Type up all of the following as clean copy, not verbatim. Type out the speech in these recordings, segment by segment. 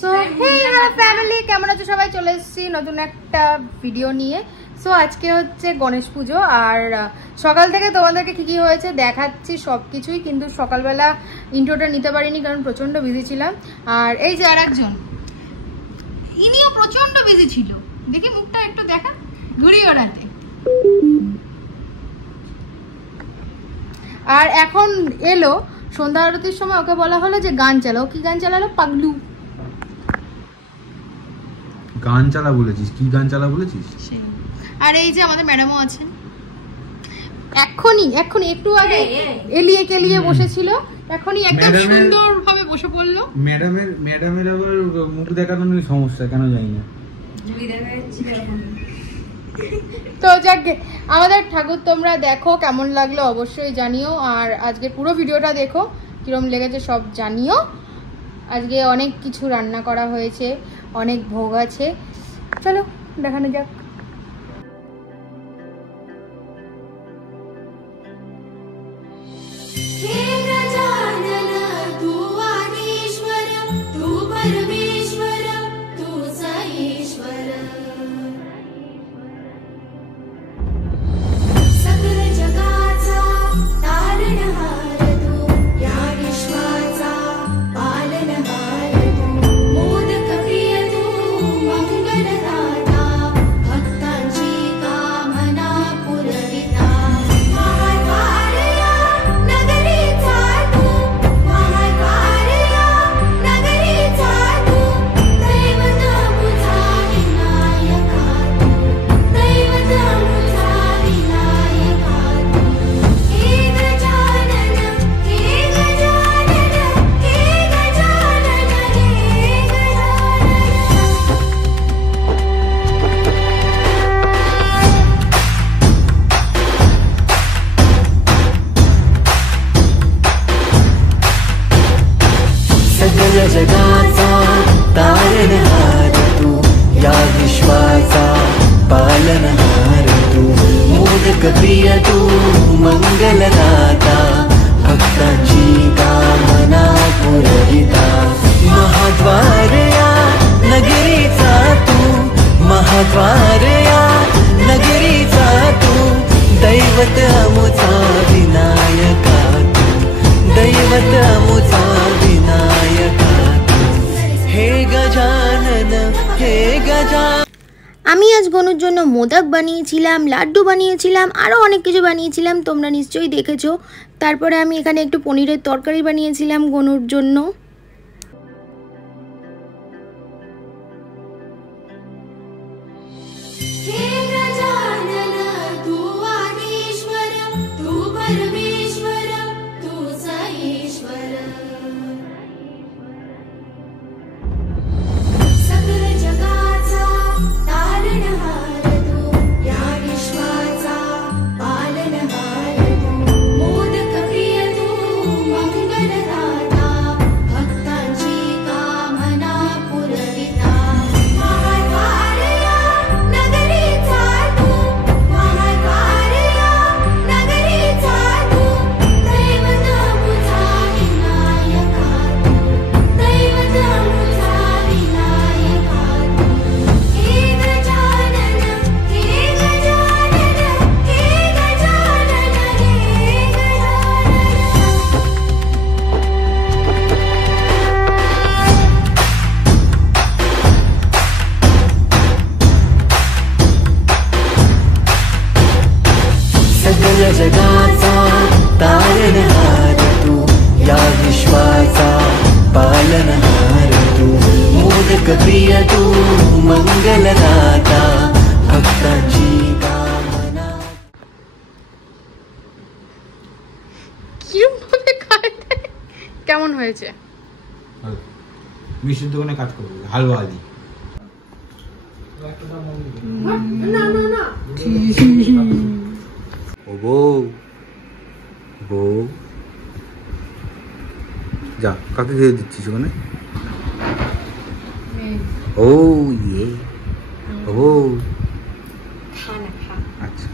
So hey family, কেমন আছো সবাই? চলে এসেছি নতুন একটা ভিডিও নিয়ে। সো আজকে হচ্ছে গণেশ পুজো, আর সকাল থেকে তোমাদেরকে কি কি হয়েছে দেখাচ্ছি সবকিছুই, কিন্তু সকালবেলা ইন্ট্রোটা নিতে পারিনি কারণ প্রচন্ড বিজি ছিলাম। আর এই যে আরেকজন, ইনিও প্রচন্ড বিজি ছিল, দেখি মুখটা একটু দেখা ঘুরি ওড়াতে। আর এখন এলো সন্ধ্যা আরতির সময়, ওকে বলা হলো যে গান চালাও। কি গান চালালো? পাগলু গান চালা বলেছিস? কি গান চালা বলেছিস? আর এই যে আমাদের ম্যাডামও আছেন, এখনই একটু আগে এলিয়ে কেলিয়ে বসেছিল, এখনই একদম সুন্দর ভাবে বসে পড়লো। ম্যাডামের আবার মুখ দেখানো নিয়ে সমস্যা কেন জানি না। তো যাক, আমাদের ঠাকুর তোমরা দেখো কেমন লাগলো অবশ্যই জানিও, আর আজকে পুরো ভিডিওটা দেখো কিরম লেগেছে সব জানিও। আজকে অনেক কিছু রান্না করা হয়েছে, অনেক ভোগ আছে, চলো দেখানো যাক। जगाचा तारणहार तू, या विश्वाचा पालनहार तू, मोदक प्रिय तू, मंगलदाता, भक्तांची कामना पुरविता, महाद्वार या नगरीचा तू, महाद्वार या नगरीचा तू, दैवत अमुचा विनायका तू, दैवत अमुचा विनायका तू, हे गजानन हे गजानन। আমি আজ গনুর জন্য মোদক বানিয়েছিলাম, লাড্ডু বানিয়েছিলাম, আরও অনেক কিছু বানিয়েছিলাম, তোমরা নিশ্চয়ই দেখেছো। তারপরে আমি এখানে একটু পনিরের তরকারি বানিয়েছিলাম গনুর জন্য। जगाचा तारणहार तू, या विश्वाचा पालनहार तू, मोदक प्रिय तू, मंगलदाता, भक्तांची कामना। কেমন হয়েছে? মিষ্টির দোকানে কাজ করবো, হালুয়া আলি। ও বউ, বউ যা, কাকে খেয়ে দিচ্ছিস ওখানে? ও ইয়ে, ও আচ্ছা।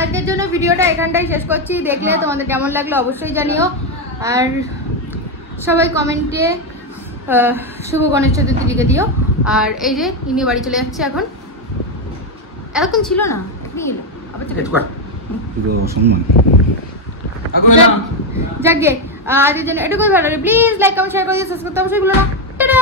আজকের জন্য ভিডিওটা এখানটাই শেষ করছি। দেখলে তোমাদের কেমন লাগলো অবশ্যই জানিও, আর সবাই কমেন্টে শুভ গণেশ চতুর্থী লিখে দিও। আর এই যে ইনি বাড়ি চলে যাচ্ছে এখন, এতক্ষণ ছিল না, এখনই এলো আবার চলে যাক গে। আজকের জন্য এটুকুই ভালো লাগে। প্লিজ লাইক কমেন্ট শেয়ার করে দিও, সাবস্ক্রাইব করতে অবশ্যই ভুলো না। টাটা।